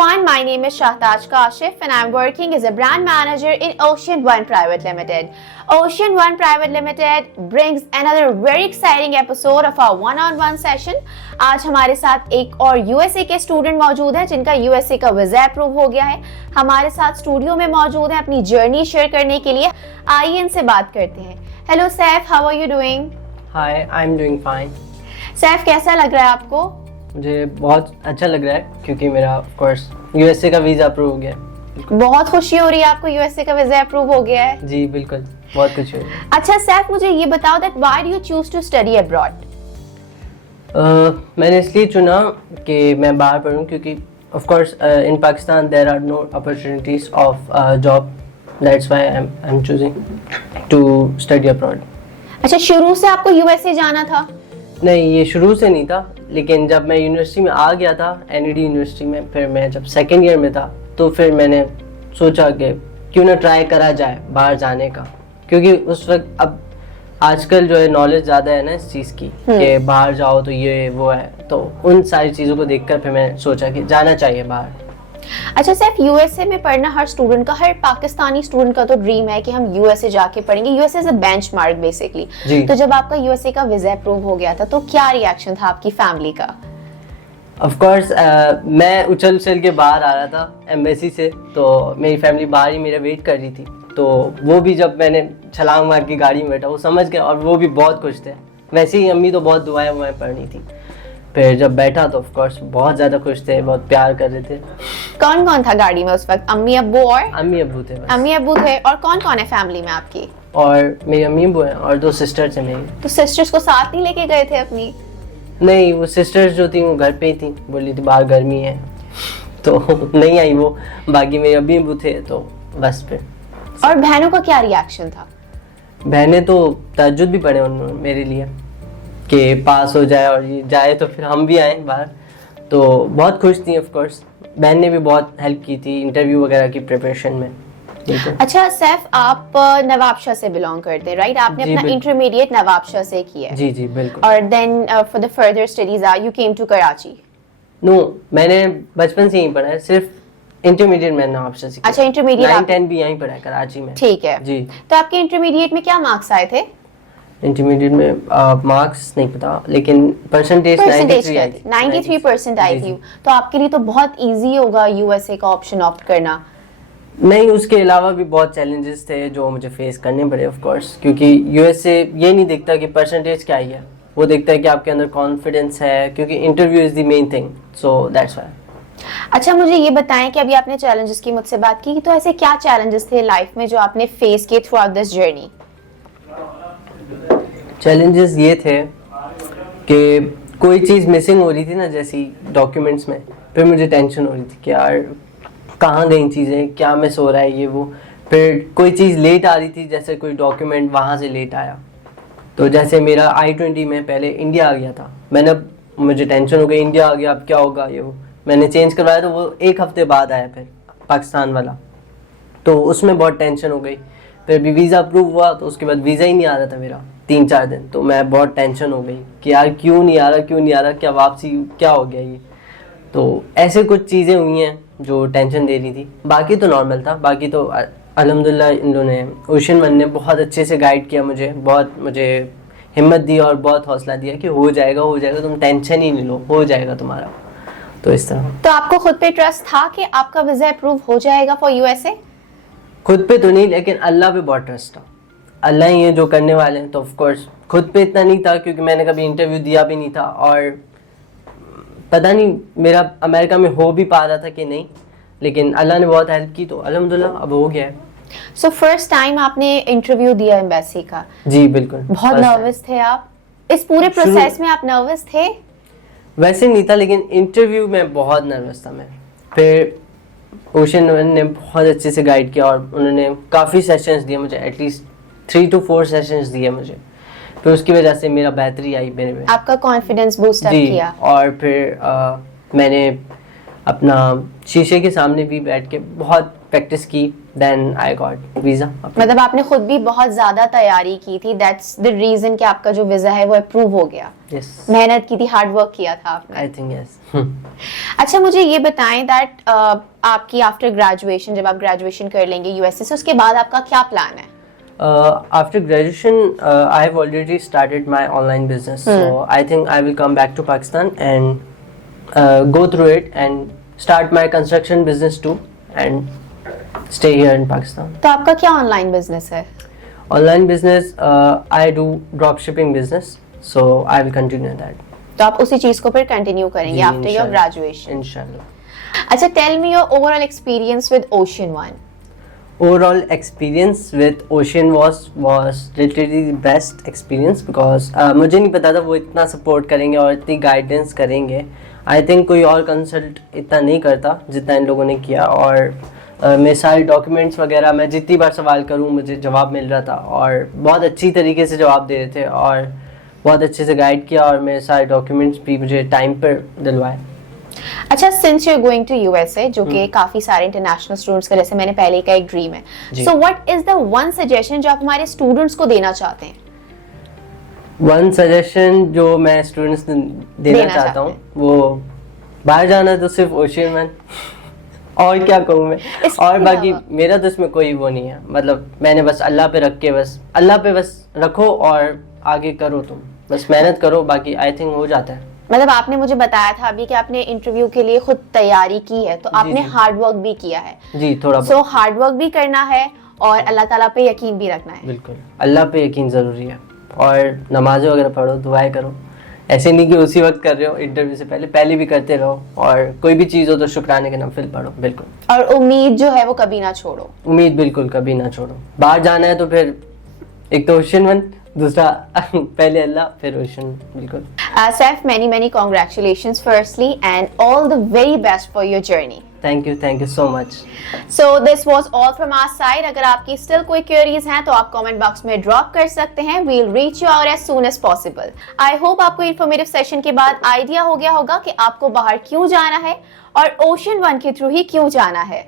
everyone, my name is Shahtaj Kashif and I'm working as a brand manager in Ocean One Private Limited. Ocean One Private Limited brings another very exciting episode of our one-on-one session. आज हमारे साथ एक और USA के student मौजूद हैं जिनका USA का वीजा अप्रूव हो गया है. हमारे साथ स्टूडियो में मौजूद हैं अपनी जर्नी शेयर करने के लिए. आइए इनसे बात करते हैं. Hello Saif, how are you doing? Hi, I am doing fine. Saif, कैसा लग रहा है आपको? मुझे बहुत अच्छा लग रहा है क्योंकि मेरा ऑफ कोर्स यूएसए का वीज़ा अप्रूव हो गया है. बहुत खुशी हो रही है आपको यूएसए का वीजा अप्रूव हो गया है? जी बिल्कुल, बहुत खुशी हो रही है. अच्छा सैफ, मुझे ये बताओ that why do you choose to study abroad? मैंने इसलिए चुना कि मैं बाहर पढ़ूँ क्योंकि of course in Pakistan there are no opportunities of job. That's why I am choosing to study abroad. अच्छा, शुरू से आपको यूएसए जाना था? नहीं, ये शुरू से नहीं था, लेकिन जब मैं यूनिवर्सिटी में आ गया था, एनईडी यूनिवर्सिटी में, फिर मैं जब सेकेंड ईयर में था तो फिर मैंने सोचा कि क्यों ना ट्राई करा जाए बाहर जाने का, क्योंकि उस वक्त अब आजकल जो है नॉलेज ज़्यादा है ना इस चीज़ की कि बाहर जाओ तो ये वो है, तो उन सारी चीज़ों को देखकर फिर मैंने सोचा कि जाना चाहिए बाहर. अच्छा सैफ, यूएसए में पढ़ना हर स्टूडेंट का, हर पाकिस्तानी स्टूडेंट का तो ड्रीम है कि हम यूएसए जाके पढ़ेंगे. USA is a benchmark basically. तो जब आपका यूएसए का वीजा अप्रूव हो गया था तो क्या रिएक्शन था आपकी फैमिली का? ऑफ कोर्स मैं उछल के बाहर आ रहा था एम्बेसी से, तो मेरी फैमिली बाहर ही मेरा वेट कर रही थी. तो वो भी जब मैंने छलांग मार के गाड़ी में बैठा वो समझ गए और वो भी बहुत खुश थे. वैसे ही अम्मी तो बहुत दुआएं पढ़ रही थी. फिर जब बैठा तो ऑफ कोर्स बहुत ज़्यादा खुश थे, बहुत प्यार कर रहे थे. कौन कौन था गाड़ी में उस वक्त? अम्मी अब्बू और? अम्मी अब्बू थे बस. अम्मी अब्बू थे. और कौन कौन है फैमिली में आपकी? और मेरी अम्मी अब्बू हैं और 2 सिस्टर्स हैं मेरी. तो सिस्टर्स को साथ नहीं लेके गए थे अपनी? नहीं, वो सिस्टर्स जो थी वो घर पे ही थी, बोली थी बाहर गर्मी है तो नहीं आई वो. बाकी मेरे अम्मी अब्बू थे तो बस फिर. और बहनों का क्या रिएक्शन था? बहनें तो तहज्जुद भी पढ़े उन्होंने मेरे लिए कि पास हो जाए और ये जाए तो फिर हम भी आए बाहर. तो बहुत खुश थी. ऑफ कोर्स बहन ने भी बहुत हेल्प की थी इंटरव्यू वगैरह की प्रिपरेशन में. अच्छा सैफ, आप नवाबशाह से बिलोंग करते हैं राइट? आपने अपना इंटरमीडिएट नवाबशाह से किया है? जी जी बिल्कुल. और then for the further studies you came to Karachi? No, मैंने बचपन से यहीं पढ़ा है, सिर्फ इंटरमीडिएट मैंने नवाबशाह से. अच्छा, इंटरमीडिएट 9-10 भी यहीं पढ़ा है कराची में. ठीक है जी. तो आपके इंटरमीडिएट में क्या मार्क्स आए थे? इंटरमीडिएट में मार्क्स नहीं पता, लेकिन परसेंटेज 93% आई थी. तो आपके लिए तो बहुत इजी होगा यूएसए का ऑप्शन ऑप्ट करना. नहीं, उसके अलावा भी बहुत चैलेंजेस थे जो मुझे फेस करने पड़े ऑफ कोर्स, क्योंकि यूएसए ये नहीं देखता कि परसेंटेज क्या ही है, वो देखता है कि आपके अंदर कॉन्फिडेंस है, क्योंकि interview is the main thing. So that's why. अच्छा, मुझे ये बताएं कि अभी आपने चैलेंजेस की मुझसे बात की, तो ऐसे क्या चैलेंजेस थे लाइफ में जो आपने फेस किए through out this journey? Challenges ये थे कि कोई चीज़ मिसिंग हो रही थी ना, जैसी डॉक्यूमेंट्स में, फिर मुझे टेंशन हो रही थी कि यार कहाँ गई चीज़ें, क्या मिस हो रहा है ये वो. फिर कोई चीज़ लेट आ रही थी, जैसे कोई डॉक्यूमेंट वहाँ से लेट आया, तो जैसे मेरा I-20 में पहले इंडिया आ गया था, मुझे टेंशन हो गई इंडिया आ गया अब क्या होगा ये वो. मैंने चेंज करवाया तो वो 1 हफ्ते बाद आया फिर पाकिस्तान वाला, तो उसमें बहुत टेंशन हो गई. फिर भी वीज़ा अप्रूव हुआ तो उसके बाद वीज़ा ही नहीं आ रहा था मेरा 3-4 दिन, तो मैं बहुत टेंशन हो गई कि यार क्यों नहीं आ रहा, क्या वापसी क्या हो गया ये. तो ऐसे कुछ चीज़ें हुई हैं जो टेंशन दे रही थी. बाकी तो नॉर्मल था. बाकी तो अल्हम्दुलिल्लाह इन लोगों ने, ओशन वन ने बहुत अच्छे से गाइड किया मुझे हिम्मत दी और बहुत हौसला दिया कि हो जाएगा, तुम टेंशन ही नहीं लो, हो जाएगा तुम्हारा. तो इस तरह. तो आपको खुद पे ट्रस्ट था कि आपका वीजा अप्रूव हो जाएगा फॉर यूएसए? खुद पे तो नहीं, लेकिन अल्लाह पे बहुत ट्रस्ट था. अल्लाह ही है जो करने वाले हैं. तो ऑफ कोर्स खुद पे इतना नहीं था क्योंकि मैंने कभी इंटरव्यू दिया भी नहीं था, और पता नहीं मेरा अमेरिका में हो भी पा रहा था कि नहीं, लेकिन अल्लाह ने बहुत हेल्प की, तो अल्हम्दुलिल्लाह अब हो गया है. सो फर्स्ट टाइम आपने इंटरव्यू दिया एम्बेसी का? जी बिल्कुल. बहुत नर्वस थे आप? इस पूरे प्रोसेस में आप नर्वस थे? वैसे नहीं था, लेकिन इंटरव्यू में बहुत नर्वस था मैं. फिर ओशन वन ने बहुत अच्छे से गाइड किया और उन्होंने काफ़ी सेशंस दिए मुझे, एटलीस्ट 3 to 4 सेशंस दिए मुझे. फिर उसकी वजह से मेरा बेहतरी आई मेरे में. आपका कॉन्फिडेंस बूस्ट अप किया. और फिर मैंने अपना शीशे के सामने भी बैठ के बहुत प्रैक्टिस की, देन आई गॉट वीज़ा। मतलब आपने खुद भी बहुत ज्यादा तैयारी की थी, दैट्स द रीजन कि आपका जो वीजा है वो अप्रूव हो गया। यस, मेहनत की थी, हार्ड वर्क किया था आपने। I think yes. अच्छा मुझे ये बताएं दैट आपकी आफ्टर ग्रेजुएशन, जब आप ग्रेजुएशन कर लेंगे यूएसए से, उसके बाद आपका क्या प्लान है? After graduation, I have already started my online business. So I think I will come back to Pakistan and go through it and start my construction business too and stay here in Pakistan. तो आपका क्या online business है? Online business, I do drop shipping business, so I will continue that. तो आप उसी चीज को फिर कंटिन्यू करेंगे after your Inshallah. Graduation? Inshallah. अच्छा tell me your overall experience with Ocean One. Overall experience with Ocean was literally the best experience because मुझे नहीं पता था वो इतना सपोर्ट करेंगे और इतनी गाइडेंस करेंगे। आई थिंक कोई और कंसल्ट इतना नहीं करता जितना इन लोगों ने किया, और मेरे सारे डॉक्यूमेंट्स वगैरह मैं जितनी बार सवाल करूँ मुझे जवाब मिल रहा था, और बहुत अच्छी तरीके से जवाब दे रहे थे और बहुत अच्छे से गाइड किया, और मेरे सारे डॉक्यूमेंट्स भी मुझे टाइम पर दिलवाए। अच्छा since you are going to USA, जो कि काफी सारे इंटरनेशनल स्टूडेंट्स का, जैसे मैंने पहले का एक ड्रीम है, so what is the one suggestion जो आप हमारे स्टूडेंट्स को देना चाहते हैं? वन सजेशन जो मैं स्टूडेंट्स देना चाहता हूँ वो बाहर जाना, तो सिर्फ ओशियन वन। और क्या कहूँ मैं, और बाकी मेरा तो इसमें कोई वो नहीं है, मतलब मैंने बस अल्लाह पे रख के, बस अल्लाह पे बस रखो और आगे करो, तुम बस मेहनत करो, बाकी आई थिंक हो जाता है। मतलब आपने मुझे बताया था अभी कि आपने इंटरव्यू के लिए खुद तैयारी की है, तो आपने हार्ड वर्क भी किया है। जी थोड़ा सो हार्ड वर्क भी करना है और अल्लाह ताला पे यकीन भी रखना है। बिल्कुल, अल्लाह पे यकीन ज़रूरी है, और नमाज़ें वगैरह पढ़ो, दुआएं करो। ऐसे नहीं कि उसी वक्त कर रहे हो, इंटरव्यू से पहले भी करते रहो, और कोई भी चीज़ हो तो शुक्राने के नफिल पढ़ो। बिल्कुल, और उम्मीद जो है वो कभी ना छोड़ो। उम्मीद बिल्कुल कभी ना छोड़ो। बाहर जाना है तो फिर एक तो ओशन वन, दूसरा पहले अल्लाह फिर ओशन। बिल्कुल। Saif, many congratulations firstly and all the very best for your journey. Thank you so much. So this was all from our side. अगर आपकी still कोई queries हैं तो आप comment box में drop कर सकते हैं. We'll reach you out as soon as possible. I hope आपको informative session के बाद idea हो गया होगा कि आपको बाहर क्यों जाना है और Ocean One के थ्रू ही क्यों जाना है.